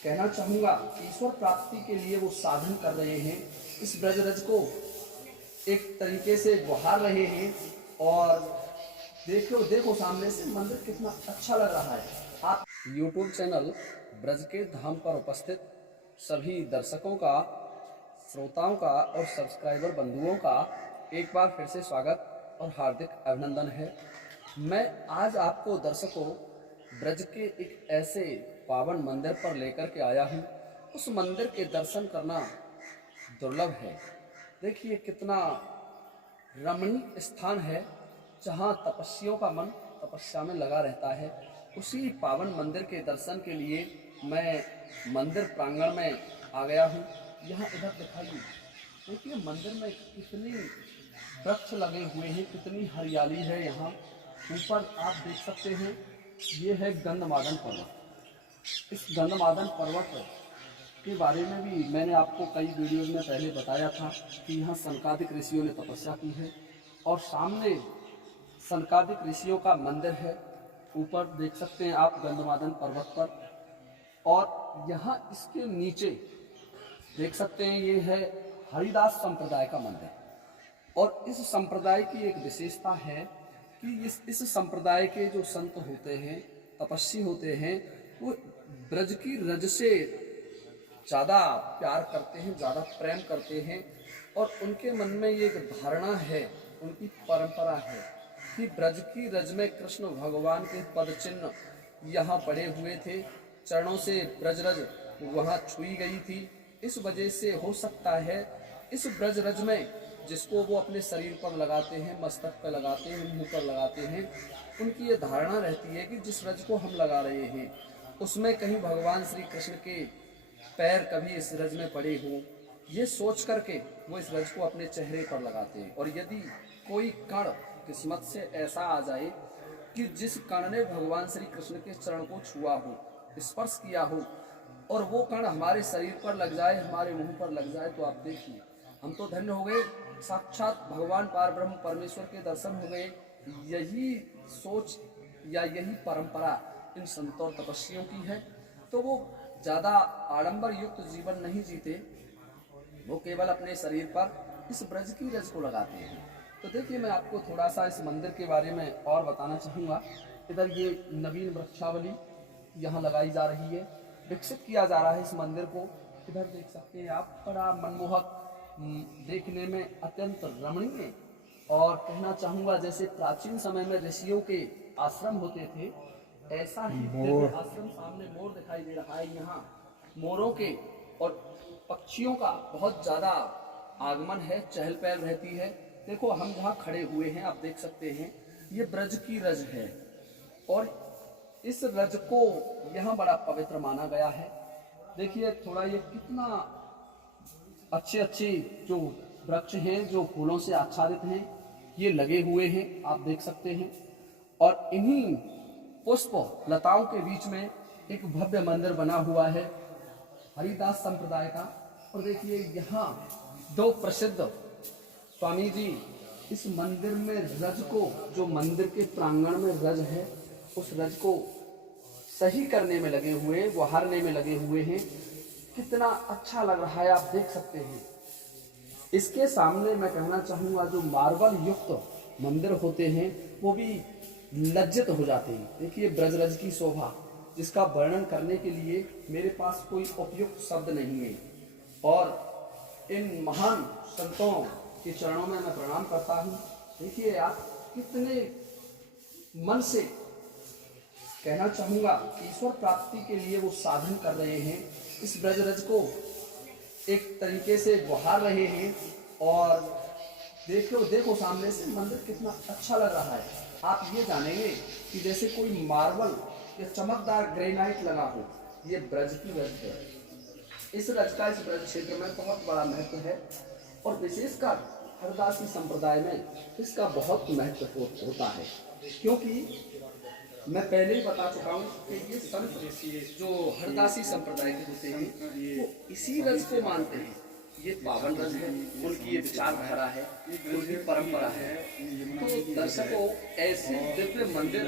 कहना चाहूँगा कि ईश्वर प्राप्ति के लिए वो साधन कर रहे हैं, इस ब्रजरज को एक तरीके से बहार रहे हैं। और देखो सामने से मंदिर कितना अच्छा लग रहा है। आप YouTube चैनल ब्रज के धाम पर उपस्थित सभी दर्शकों का, श्रोताओं का और सब्सक्राइबर बंधुओं का एक बार फिर से स्वागत और हार्दिक अभिनंदन है। मैं आज आपको दर्शकों ब्रज के एक ऐसे पावन मंदिर पर लेकर के आया हूँ। उस मंदिर के दर्शन करना दुर्लभ है। देखिए कितना रमणीय स्थान है, जहाँ तपस्वियों का मन तपस्या में लगा रहता है। उसी पावन मंदिर के दर्शन के लिए मैं मंदिर प्रांगण में आ गया हूँ। यहाँ इधर दिखाइए, देखिए मंदिर में कितने वृक्ष लगे हुए हैं, कितनी हरियाली है। यहाँ ऊपर आप देख सकते हैं, ये है गंधमादन पर्वत। इस गंधमादन पर्वत के बारे में भी मैंने आपको कई वीडियोज में पहले बताया था कि यहाँ सनकादिक ऋषियों ने तपस्या की है। और सामने सनकादिक ऋषियों का मंदिर है, ऊपर देख सकते हैं आप गंधमादन पर्वत पर। और यहाँ इसके नीचे देख सकते हैं, ये है हरिदास संप्रदाय का मंदिर। और इस संप्रदाय की एक विशेषता है कि इस संप्रदाय के जो संत होते हैं, तपस्वी होते हैं, वो ब्रज की रज से ज़्यादा प्यार करते हैं, ज़्यादा प्रेम करते हैं। और उनके मन में ये एक धारणा है, उनकी परंपरा है कि ब्रज की रज में कृष्ण भगवान के पद चिन्ह यहाँ पड़े हुए थे, चरणों से ब्रजरज वहाँ छुई गई थी। इस वजह से हो सकता है इस ब्रज रज में, जिसको वो अपने शरीर पर लगाते हैं, मस्तक पर लगाते हैं, मुंह पर लगाते हैं, उनकी ये धारणा रहती है कि जिस रज को हम लगा रहे हैं उसमें कहीं भगवान श्री कृष्ण के पैर कभी इस रज में पड़े हों। ये सोच करके वो इस रज को अपने चेहरे पर लगाते हैं। और यदि कोई कण किस्मत से ऐसा आ जाए कि जिस कण ने भगवान श्री कृष्ण के चरण को छुआ हो, स्पर्श किया हो, और वो कण हमारे शरीर पर लग जाए, हमारे मुंह पर लग जाए, तो आप देखिए हम तो धन्य हो गए, साक्षात भगवान पार ब्रह्म परमेश्वर के दर्शन हो गए। यही सोच या यही परंपरा इन संतों और तपस्वियों की है। तो वो ज़्यादा आडंबर युक्त जीवन नहीं जीते, वो केवल अपने शरीर पर इस ब्रज की रज को लगाते हैं। तो देखिए मैं आपको थोड़ा सा इस मंदिर के बारे में और बताना चाहूँगा। इधर ये नवीन वृक्षावली यहाँ लगाई जा रही है, विकसित किया जा रहा है इस मंदिर को। इधर देख सकते हैं आप, बड़ा मनमोहक, देखने में अत्यंत रमणीय। और कहना चाहूँगा जैसे प्राचीन समय में ऋषियों के आश्रम होते थे, ऐसा ही आश्रम। सामने मोर दिखाई दे रहा है। यहाँ मोरों के और पक्षियों का बहुत ज़्यादा आगमन है, चहल पहल रहती है। देखो हम जहाँ खड़े हुए हैं, आप देख सकते हैं, ये ब्रज की रज है। और इस रज को यहाँ बड़ा पवित्र माना गया है। देखिए थोड़ा ये कितना अच्छे जो वृक्ष हैं, जो फूलों से आच्छादित हैं, ये लगे हुए हैं, आप देख सकते हैं। और इन्हीं पुष्प लताओं के बीच में एक भव्य मंदिर बना हुआ है हरिदास संप्रदाय का। और देखिए यहाँ दो प्रसिद्ध स्वामी जी इस मंदिर में रज को, जो मंदिर के प्रांगण में रज है, उस रज को सही करने में लगे हुए, बहारने में लगे हुए हैं। कितना अच्छा लग रहा है, आप देख सकते हैं। इसके सामने मैं कहना चाहूँगा जो मार्बल युक्त मंदिर होते हैं वो भी लज्जित हो जाते हैं। देखिए ब्रजरज की शोभा, जिसका वर्णन करने के लिए मेरे पास कोई उपयुक्त शब्द नहीं है। और इन महान संतों के चरणों में मैं प्रणाम करता हूँ। देखिए आप कितने मन से, कहना चाहूँगा कि ईश्वर प्राप्ति के लिए वो साधन कर रहे हैं, इस ब्रजरज को एक तरीके से बहार रहे हैं। और देखो सामने से मंदिर कितना अच्छा लग रहा है। आप ये जानेंगे कि जैसे कोई मार्बल या चमकदार ग्रेनाइट लगा हो। ये ब्रज की रज है। इस रज का इस ब्रज क्षेत्र में बहुत बड़ा महत्व है। और विशेषकर हरदासी संप्रदाय में इसका बहुत महत्व होता है, क्योंकि मैं पहले ही बता चुका हूँ कि ये संत जो हरदासी संप्रदाय के होते हैं वो इसी रज को मानते हैं। ये पावन रज है, उनकी ये विचारधारा है, उनकी परंपरा है। तो दर्शकों ऐसे दिव्य मंदिर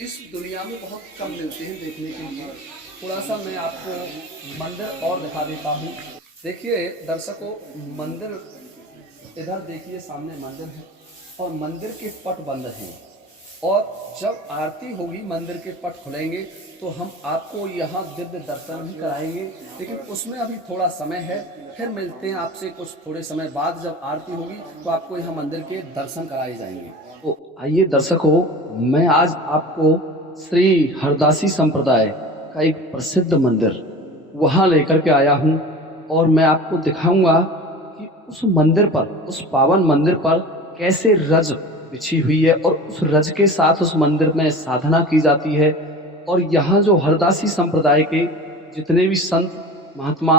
इस दुनिया में बहुत कम मिलते हैं देखने के लिए। थोड़ा सा मैं आपको मंदिर और दिखा देता हूँ। देखिए दर्शकों, मंदिर इधर देखिए, सामने मंदिर है और मंदिर के पट बंद हैं, और जब आरती होगी मंदिर के पट खुलेंगे तो हम आपको यहाँ दिव्य दर्शन भी कराएंगे, लेकिन उसमें अभी थोड़ा समय है। फिर मिलते हैं आपसे कुछ थोड़े समय बाद, जब आरती होगी तो आपको यहाँ मंदिर के दर्शन कराए जाएंगे। तो आइए दर्शकों, मैं आज आपको श्री हरदासी संप्रदाय का एक प्रसिद्ध मंदिर वहाँ लेकर के आया हूँ, और मैं आपको दिखाऊंगा कि उस मंदिर पर, उस पावन मंदिर पर कैसे रज बिछी हुई है, और उस रज के साथ उस मंदिर में साधना की जाती है। और यहाँ जो हरदासी संप्रदाय के जितने भी संत महात्मा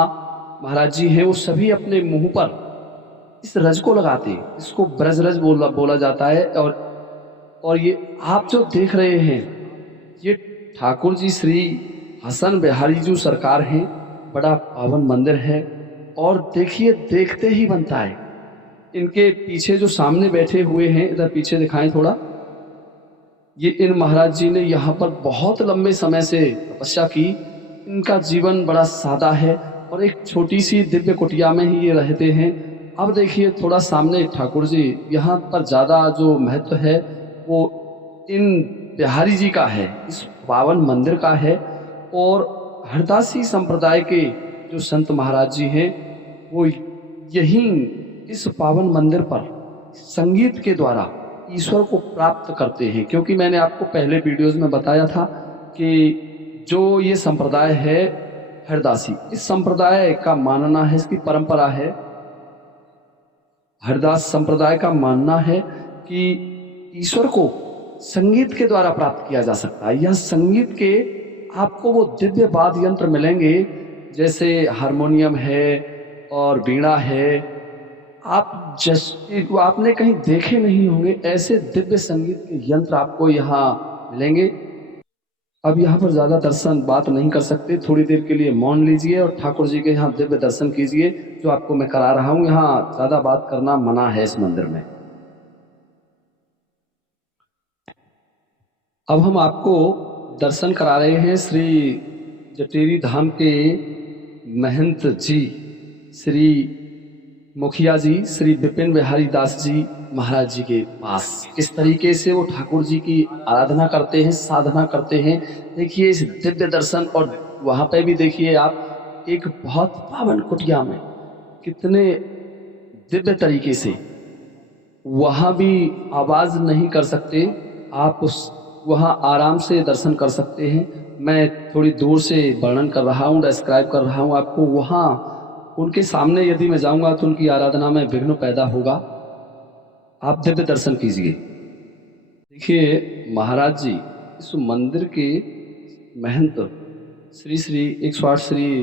महाराज जी हैं, वो सभी अपने मुंह पर इस रज को लगाते हैं। इसको ब्रज रज बोला जाता है। और ये आप जो देख रहे हैं, ये ठाकुर जी श्री हसन बिहारी जी सरकार हैं। बड़ा पावन मंदिर है, और देखिए देखते ही बनता है। इनके पीछे जो सामने बैठे हुए हैं, इधर पीछे दिखाएं थोड़ा, ये इन महाराज जी ने यहाँ पर बहुत लंबे समय से तपस्या की। इनका जीवन बड़ा सादा है, और एक छोटी सी दिव्य कुटिया में ही ये रहते हैं। अब देखिए थोड़ा सामने ठाकुर जी, यहाँ पर ज़्यादा जो महत्व है वो इन बिहारी जी का है, इस पावन मंदिर का है। और हरदासी संप्रदाय के जो संत महाराज जी हैं, वो यहीं इस पावन मंदिर पर संगीत के द्वारा ईश्वर को प्राप्त करते हैं। क्योंकि मैंने आपको पहले वीडियोस में बताया था कि जो ये संप्रदाय है हरदासी, इस संप्रदाय का मानना है, इसकी परंपरा है, हरदास संप्रदाय का मानना है कि ईश्वर को संगीत के द्वारा प्राप्त किया जा सकता है। यह संगीत के आपको वो दिव्य वाद्य यंत्र मिलेंगे, जैसे हारमोनियम है और वीणा है। आपने कहीं देखे नहीं होंगे ऐसे दिव्य संगीत के यंत्र आपको यहाँ मिलेंगे। अब यहाँ पर ज़्यादा दर्शन बात नहीं कर सकते, थोड़ी देर के लिए मौन लीजिए और ठाकुर जी के यहाँ दिव्य दर्शन कीजिए, जो आपको मैं करा रहा हूँ। यहाँ ज़्यादा बात करना मना है इस मंदिर में। अब हम आपको दर्शन करा रहे हैं श्री जटेरी धाम के महंत जी, श्री मुखिया जी, श्री विपिन बिहारी दास जी महाराज जी के पास। इस तरीके से वो ठाकुर जी की आराधना करते हैं, साधना करते हैं। देखिए इस दिव्य दर्शन, और वहाँ पे भी देखिए आप एक बहुत पावन कुटिया में कितने दिव्य तरीके से, वहाँ भी आवाज नहीं कर सकते आप, उस वहाँ आराम से दर्शन कर सकते हैं। मैं थोड़ी दूर से वर्णन कर रहा हूँ, डिस्क्राइब कर रहा हूँ आपको। वहाँ उनके सामने यदि मैं जाऊँगा तो उनकी आराधना में विघ्न पैदा होगा। आप दिव्य दर्शन कीजिए। देखिए महाराज जी इस मंदिर के महंत श्री श्री 108 श्री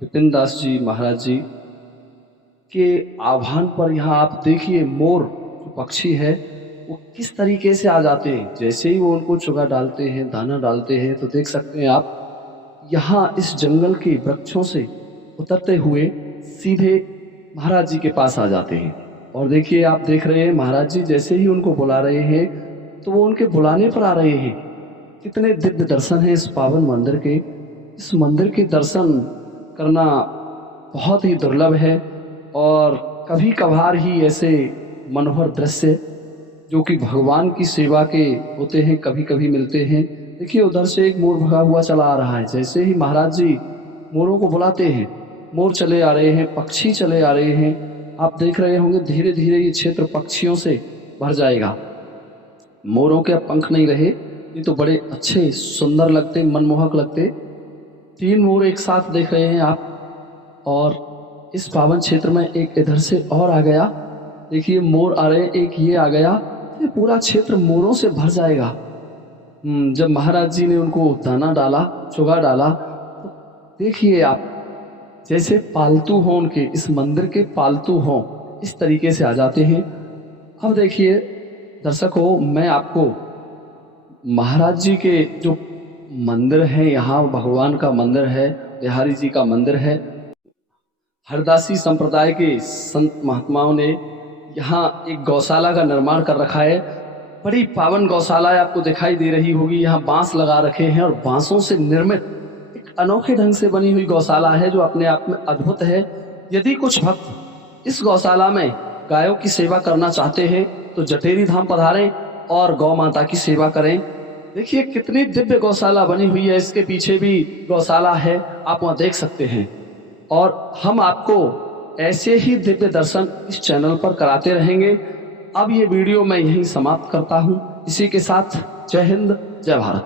विपिन दास जी महाराज जी के आह्वान पर यहाँ आप देखिए मोर जो पक्षी है वो किस तरीके से आ जाते हैं। जैसे ही वो उनको चुगा डालते हैं, दाना डालते हैं, तो देख सकते हैं आप यहाँ इस जंगल के वृक्षों से उतरते हुए सीधे महाराज जी के पास आ जाते हैं। और देखिए आप देख रहे हैं महाराज जी जैसे ही उनको बुला रहे हैं तो वो उनके बुलाने पर आ रहे हैं। कितने दिव्य दर्शन हैं इस पावन मंदिर के। इस मंदिर के दर्शन करना बहुत ही दुर्लभ है, और कभी कभार ही ऐसे मनोहर दृश्य जो कि भगवान की सेवा के होते हैं कभी कभी मिलते हैं। देखिए उधर से एक मोर भगा हुआ चला आ रहा है। जैसे ही महाराज जी मोरों को बुलाते हैं, मोर चले आ रहे हैं, पक्षी चले आ रहे हैं। आप देख रहे होंगे धीरे धीरे ये क्षेत्र पक्षियों से भर जाएगा। मोरों के अब पंख नहीं रहे, ये तो बड़े अच्छे सुंदर लगते, मनमोहक लगते। 3 मोर एक साथ देख रहे हैं आप। और इस पावन क्षेत्र में एक इधर से और आ गया। देखिए मोर आ रहे, एक ये आ गया। ये पूरा क्षेत्र मोरों से भर जाएगा। जब महाराज जी ने उनको दाना डाला, चुगा डाला, तो देखिए आप जैसे पालतू हों, उनके इस मंदिर के पालतू हों, इस तरीके से आ जाते हैं। अब देखिए दर्शकों, मैं आपको महाराज जी के जो मंदिर है, यहाँ भगवान का मंदिर है, बिहारी जी का मंदिर है। हरदासी संप्रदाय के संत महात्माओं ने यहाँ एक गौशाला का निर्माण कर रखा है। बड़ी पावन गौशाला आपको दिखाई दे रही होगी। यहाँ बांस लगा रखे हैं और बांसों से निर्मित एक एक अनोखे ढंग से बनी हुई गौशाला है जो अपने आप में अद्भुत है। यदि कुछ भक्त इस गौशाला में गायों की सेवा करना चाहते हैं तो जटेरी धाम पधारें और गौ माता की सेवा करें। देखिए कितनी दिव्य गौशाला बनी हुई है, इसके पीछे भी गौशाला है, आप वहां देख सकते हैं। और हम आपको ऐसे ही दिव्य दर्शन इस चैनल पर कराते रहेंगे। अब ये वीडियो मैं यहीं समाप्त करता हूं। इसी के साथ जय हिंद, जय भारत।